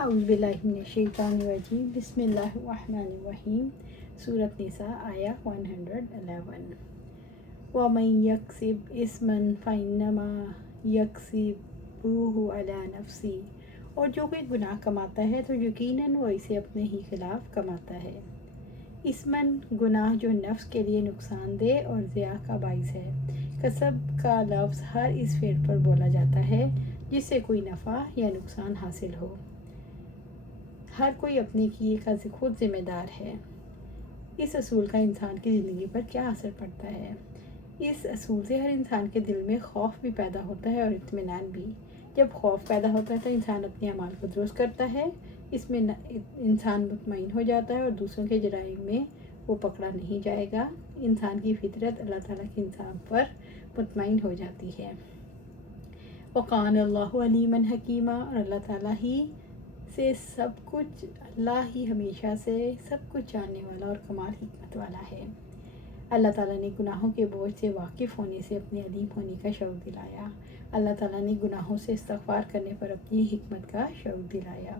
اعوذ باللہ من الشیطان الرجیم بسم اللہ الرحمن الرحیم سورۃ نساء آیہ 111 وَمَن يَكْسِبْ إِثْمًا فَإِنَّمَا يَكْسِبُهُ عَلَى نَفْسِهِ، اور جو کوئی گناہ کماتا ہے تو یقیناً وہ اسے اپنے ہی خلاف کماتا ہے۔ اسمن گناہ جو نفس کے لیے نقصان دہ اور ضیاع کا باعث ہے۔ کسب کا لفظ ہر اس فعل پر بولا جاتا ہے جس سے کوئی نفع یا نقصان حاصل ہو۔ ہر کوئی اپنے کیے کا خود ذمہ دار ہے۔ اس اصول کا انسان کی زندگی پر کیا اثر پڑتا ہے؟ اس اصول سے ہر انسان کے دل میں خوف بھی پیدا ہوتا ہے اور اطمینان بھی۔ جب خوف پیدا ہوتا ہے تو انسان اپنے اعمال کو درست کرتا ہے، اس میں انسان مطمئن ہو جاتا ہے اور دوسروں کے جرائم میں وہ پکڑا نہیں جائے گا۔ انسان کی فطرت اللہ تعالیٰ کے انسان پر مطمئن ہو جاتی ہے۔ وَقَانَ اللَّهُ عَلِيمًا حَكِيمًا، اور اللہ تعالیٰ ہی سے سب کچھ، اللہ ہی ہمیشہ سے سب کچھ جاننے والا اور کمال حکمت والا ہے۔ اللہ تعالیٰ نے گناہوں کے بوجھ سے واقف ہونے سے اپنے علیم ہونے کا شعور دلایا۔ اللہ تعالیٰ نے گناہوں سے استغفار کرنے پر اپنی حکمت کا شعور دلایا۔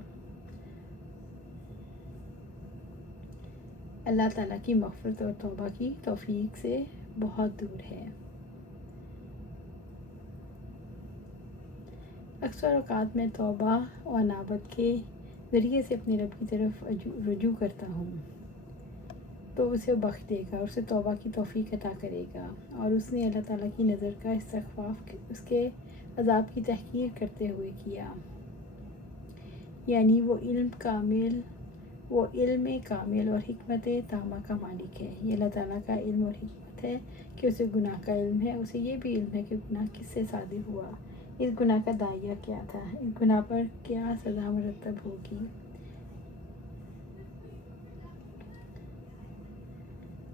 اللہ تعالیٰ کی مغفرت اور توبہ کی توفیق سے بہت دور ہے۔ اکثر اوقات میں توبہ و انابت کے ذریعے سے اپنے رب کی طرف رجوع کرتا ہوں تو اسے بخش دے گا، اسے توبہ کی توفیق عطا کرے گا۔ اور اس نے اللہ تعالیٰ کی نظر کا استخفاف اس کے عذاب کی تحقیر کرتے ہوئے کیا، یعنی وہ علم کامل اور حکمت تامہ کا مالک ہے۔ یہ اللہ تعالیٰ کا علم اور حکمت ہے کہ اسے گناہ کا علم ہے، اسے یہ بھی علم ہے کہ گناہ کس سے صادر ہوا، اس گناہ کا داعیہ کیا تھا، اس گناہ پر کیا سزا مرتب ہوگی۔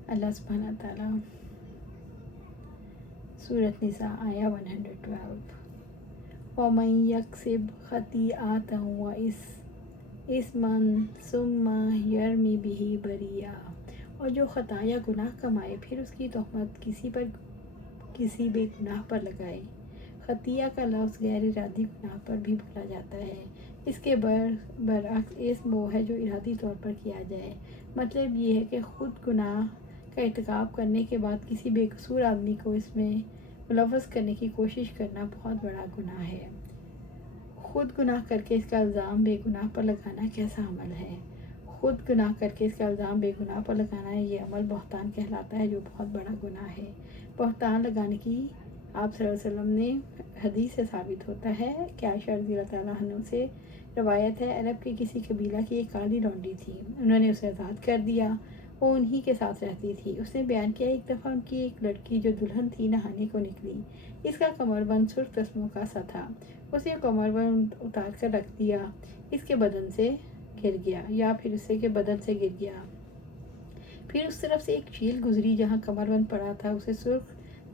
اللہ سبحانہ تعالیٰ سورۃ نساء آیہ 112 وَمَن يَكْسِبْ خَطِيئَةً وَإِثْمًا ثُمَّ يَرْمِ بِهِ بَرِيئًا، اور جو خطا یا گناہ کمائے پھر اس کی تہمت کسی بے گناہ پر لگائے۔ خطیہ کا لفظ غیر ارادی گناہ پر بھی بولا جاتا ہے۔ اس کے برعکس اسم وہ ہے جو ارادی طور پر کیا جائے۔ مطلب یہ ہے کہ خود گناہ کا ارتکاب کرنے کے بعد کسی بے قصور آدمی کو اس میں ملوث کرنے کی کوشش کرنا بہت بڑا گناہ ہے۔ خود گناہ کر کے اس کا الزام بے گناہ پر لگانا کیسا عمل ہے؟ خود گناہ کر کے اس کا الزام بے گناہ پر لگانا یہ عمل بہتان کہلاتا ہے، جو بہت بڑا گناہ ہے۔ بہتان لگانے کی آپ صلی اللہ علیہ وسلم نے حدیث سے ثابت ہوتا ہے کہ عائشہ رضی اللہ تعالیٰ عنہ سے روایت ہے، عرب کے کسی قبیلہ کی ایک کالی لونڈی تھی، انہوں نے اسے آزاد کر دیا، وہ انہی کے ساتھ رہتی تھی۔ اس نے بیان کیا ایک دفعہ ان کی ایک لڑکی جو دلہن تھی نہانے کو نکلی، اس کا کمر بند سرخ تسموں کا سا تھا، اسے کمر بند اتار کر رکھ دیا، اس کے بدن سے گر گیا یا پھر اسے کے بدن سے گر گیا۔ پھر اس طرف سے ایک چیل گزری جہاں کمر بند پڑا تھا، اسے سرخ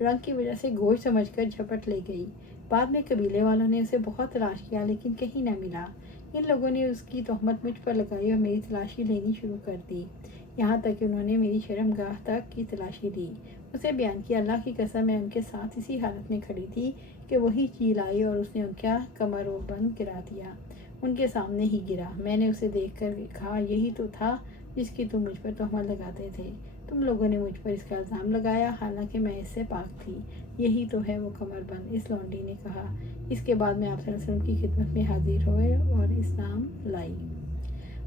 رنگ کی وجہ سے گوشت سمجھ کر جھپٹ لے گئی۔ بعد میں قبیلے والوں نے اسے بہت تلاش کیا لیکن کہیں نہ ملا۔ ان لوگوں نے اس کی تہمت مجھ پر لگائی اور میری تلاشی لینی شروع کر دی، یہاں تک کہ انہوں نے میری شرم گاہ تک کی تلاشی لی۔ اسے بیان کیا، اللہ کی قسم میں ان کے ساتھ اسی حالت میں کھڑی تھی کہ وہی چیل آئی اور اس نے ان کا کمر و بند گرا دیا، ان کے سامنے ہی گرا۔ میں نے اسے دیکھ کر کہا، یہی تو تھا جس کی تم مجھ پر تہمت لگاتے تھے، تم لوگوں نے مجھ پر اس کا الزام لگایا حالانکہ میں اس سے پاک تھی، یہی تو ہے وہ کمر بند۔ اس لونڈی نے کہا۔ اس کے بعد میں آپ صلی اللہ علیہ وسلم کی خدمت میں حاضر ہوئے اور اسلام لائی۔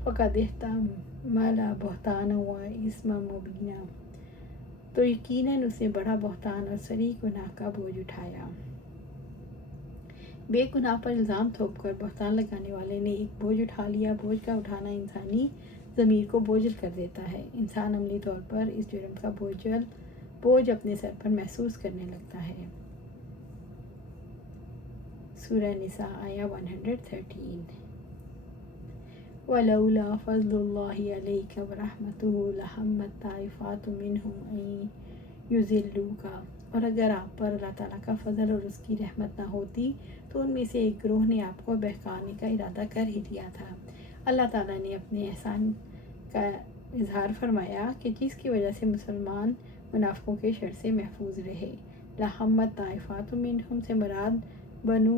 فَقَدِ احْتَمَلَ بُهْتَانًا وَإِثْمًا مُبِينًا، تو یقیناً اس نے بڑا بہتان اور صریح گناہ کا بوجھ اٹھایا۔ بے گناہ پر الزام تھوپ کر بہتان لگانے والے نے ایک بوجھ اٹھا لیا۔ بوجھ کا اٹھانا انسانی ضمیر کو بوجھل کر دیتا ہے، انسان عملی طور پر اس جرم کا بوجھ اپنے سر پر محسوس کرنے لگتا ہے۔ سورہ نساء آیہ 113 وَلَوْلَا فَضْلُ اللَّهِ عَلَيْكَ وَرَحْمَتُهُ لَهَمَّتْ طَائِفَةٌ مِّنْهُمْ أَن يُضِلُّوكَ، اور اگر آپ پر اللہ تعالیٰ کا فضل اور اس کی رحمت نہ ہوتی تو ان میں سے ایک گروہ نے آپ کو بہکانے کا ارادہ کر ہی لیا تھا۔ اللہ تعالیٰ نے اپنے احسان کا اظہار فرمایا کہ جس کی وجہ سے مسلمان منافقوں کے شر سے محفوظ رہے۔ لَهَمَّتْ طَائِفَةٌ مِّنْهُمْ سے مراد بنو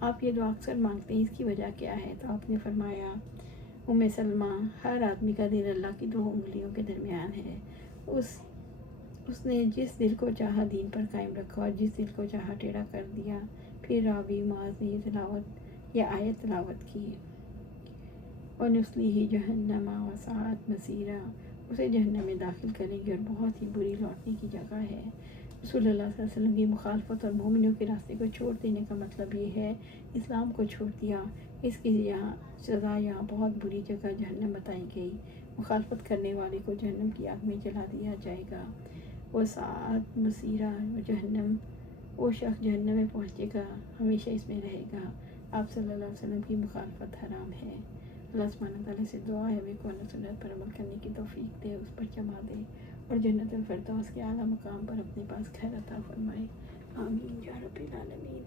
آپ یہ دعا اکثر مانگتے ہیں، اس کی وجہ کیا ہے؟ تو آپ نے فرمایا سلمہ، ہر آدمی کا دل اللہ کی 2 انگلیوں کے درمیان ہے۔ اس نے جس دل کو چاہا دین پر قائم رکھا اور جس دل کو چاہا ٹیڑھا کر دیا۔ پھر راوی معاذ نے یہ آیت تلاوت کی، وَنُصْلِهِ جَهَنَّمَ وَسَاءَتْ مَصِيرًا، اسے جہنم میں داخل کریں گے اور بہت ہی بری لوٹنے کی جگہ ہے۔ رسول اللہ صلی اللہ علیہ وسلم کی مخالفت اور مومنوں کے راستے کو چھوڑ دینے کا مطلب یہ ہے، اسلام کو چھوڑ دیا۔ اس کی سزا یہاں بہت بری جگہ جہنم بتائی گئی۔ مخالفت کرنے والے کو جہنم کی آگ میں جلا دیا جائے گا۔ وہ ساعت مسیرہ، وہ شخص جہنم میں پہنچے گا، ہمیشہ اس میں رہے گا۔ آپ صلی اللہ علیہ وسلم کی مخالفت حرام ہے۔ اللہ سبحانہ تعالیٰ سے دعا ہے، قرآن و سنت پر عمل کرنے کی توفیق دے، اس پر جمع دے اور جنت الفردوس کے اعلیٰ مقام پر اپنے پاس گھر عطا فرمائے۔ آمین یا رب العالمین۔